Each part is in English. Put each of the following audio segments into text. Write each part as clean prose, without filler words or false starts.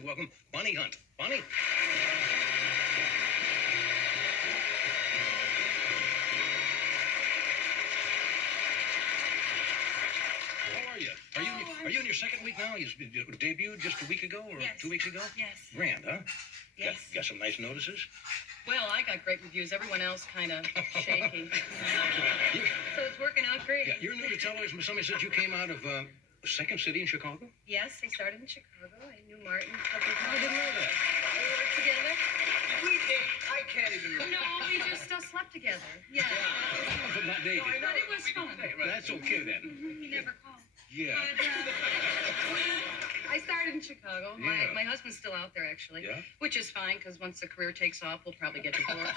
you welcome Bonnie Hunt. Bonnie? How are you? Are you in your second week now? You debuted just a week ago or yes. 2 weeks ago? Yes. Grand, huh? Yes. Got some nice notices? Well, I got great reviews. Everyone else kind of shaky. So it's working out great. Yeah, you're new to television. Somebody said you came out of Second City in Chicago? Yes, I started in Chicago. I knew Martin a couple of I times. didn't know that. We worked together. We date. I can't even remember. No, we just slept together. Yeah. But not dating. No, I know. But it was fun. That's okay then. He never called. Yeah. But I started in Chicago. Yeah. My husband's still out there, actually. Yeah? Which is fine, because once the career takes off, we'll probably get divorced.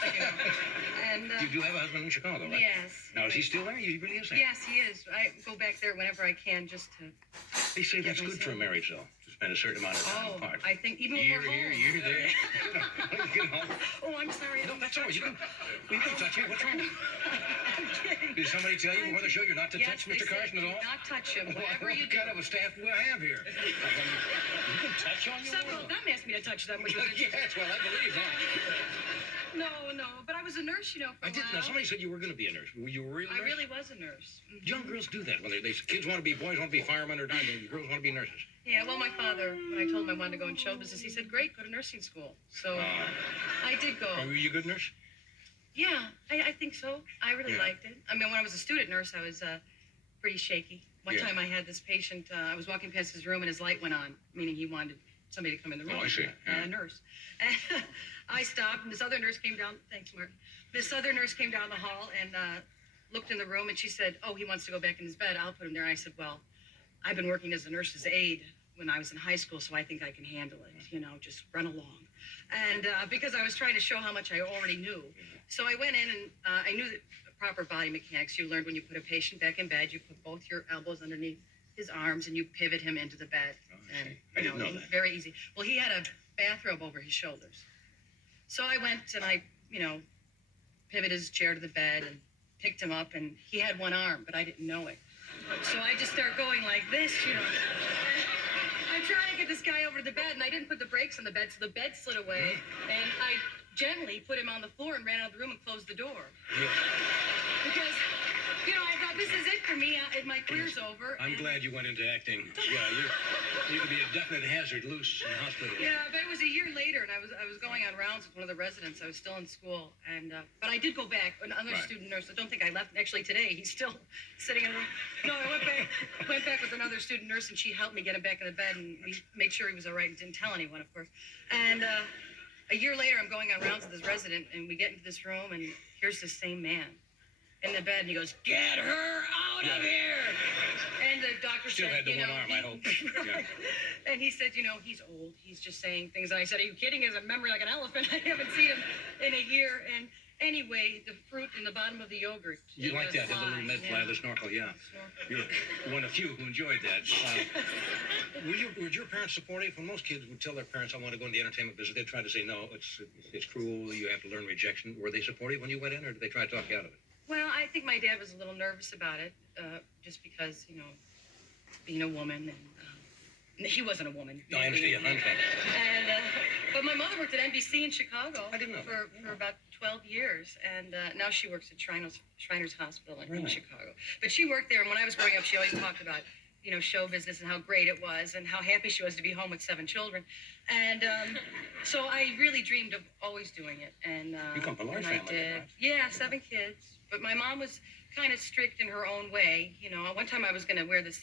And You do have a husband in Chicago, right? yes. Now, is he still there? He really is there? Yes, he is. I go back there whenever I can, just to. They say that's good for a marriage, though, to spend a certain amount of time Oh, apart. I think even when Year we're home. here, year there. You know. Oh, I'm sorry. No, that's all right. You can touch it. What's wrong? I'm kidding. Did somebody tell you before the show you're not to Yes, touch they Mr. said, Carson at do all? not touch him. What Whatever you do. kind of a staff do I have here? You can touch on your Several of them asked me to touch them. Which was Yes, well, I believe that. no. But I was a nurse, for I a didn't know. while. Somebody said you were going to be a nurse. Were you a real nurse? I really was a nurse. Mhm. Young girls do that when kids want to be boys want to be firemen or diving. Girls want to be nurses. Yeah, well, my father, when I told him I wanted to go in show business, he said, great, go to nursing school. So I did go. Were you a good nurse? Yeah, I think so. I really Yeah. liked it. I mean, when I was a student nurse, I was pretty shaky. One Yeah. time I had this patient, I was walking past his room and his light went on, meaning he wanted somebody to come in the room. Oh, I see. Yeah. A nurse. And I stopped, and this other nurse came down. Thanks, Mark. This other nurse came down the hall and looked in the room, and she said, oh, he wants to go back in his bed. I'll put him there. And I said, well, I've been working as a nurse's aide when I was in high school, so I think I can handle it, just run along. And because I was trying to show how much I already knew. So I went in and I knew the proper body mechanics. You learned when you put a patient back in bed, you put both your elbows underneath his arms and you pivot him into the bed. Oh, I And see. I didn't know that. Very easy. Well, he had a bathrobe over his shoulders. So I went and I, pivoted his chair to the bed and picked him up, and he had one arm, but I didn't know it. So I just start going like this, And I'm trying to get this guy over to the bed, and I didn't put the brakes on the bed, so the bed slid away, and I gently put him on the floor and ran out of the room and closed the door. Yeah. Because, I thought, this is it for me. My career's over. I'm glad you went into acting. Yeah, you could be a definite hazard loose in the hospital. Yeah, but it was a year later, and I was going on rounds with one of the residents. I was still in school, and but I did go back. Another Right. student nurse. I don't think I left. Actually, today he's still sitting in the room. No, I went back with another student nurse, and she helped me get him back in the bed, and we made sure he was all right and didn't tell anyone, of course. And a year later, I'm going on rounds with this resident, and we get into this room, and here's the same man in the bed, and he goes, "Get her out of here!" And the doctor Still said, had the one arm, I hope. Yeah. And he said, he's old. He's just saying things. And I said, are you kidding? He has a memory like an elephant. I haven't seen him in a year. And anyway, the fruit in the bottom of the yogurt. You like that, the little med fly, the snorkel, yeah. You're one of few who enjoyed that. Were your parents supportive? When most kids would tell their parents, I want to go into the entertainment business, they'd try to say, no, it's cruel, you have to learn rejection. Were they supportive when you went in, or did they try to talk you out of it? Well, I think my dad was a little nervous about it, just because, being a woman, and he wasn't a woman. No, I understand. And, but my mother worked at NBC in Chicago I didn't know for about 12 years, and now she works at Shriners Hospital in Really? Chicago. But she worked there, and when I was growing up, she always talked about, show business and how great it was and how happy she was to be home with 7 children. And so I really dreamed of always doing it. And You come from a large and I family, did. right? Yeah, 7 kids. But my mom was kind of strict in her own way. One time I was going to wear this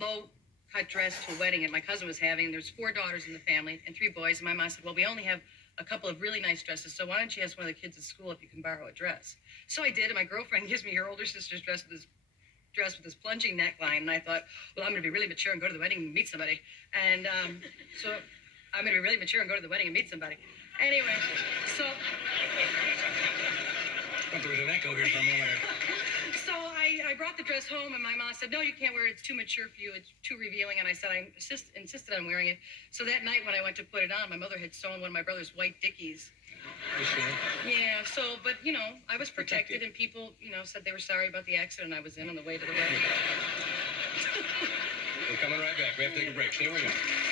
low-cut dress to a wedding that my cousin was having. There's 4 daughters in the family and 3 boys. And my mom said, well, we only have a couple of really nice dresses, so why don't you ask one of the kids at school if you can borrow a dress? So I did, and my girlfriend gives me her older sister's dress with this plunging neckline, and I thought, well, I'm going to be really mature and go to the wedding and meet somebody. And so I'm going to be really mature and go to the wedding and meet somebody. Anyway, so... But there was an echo here for a moment. So I brought the dress home, and my mom said, no, you can't wear it. It's too mature for you. It's too revealing. And I said, I insisted on wearing it. So that night when I went to put it on, my mother had sewn one of my brother's white Dickies. Yeah, so, but, I was protected, and people, said they were sorry about the accident I was in on the way to the wedding. We're coming right back. We have to take a break. Stay where you are.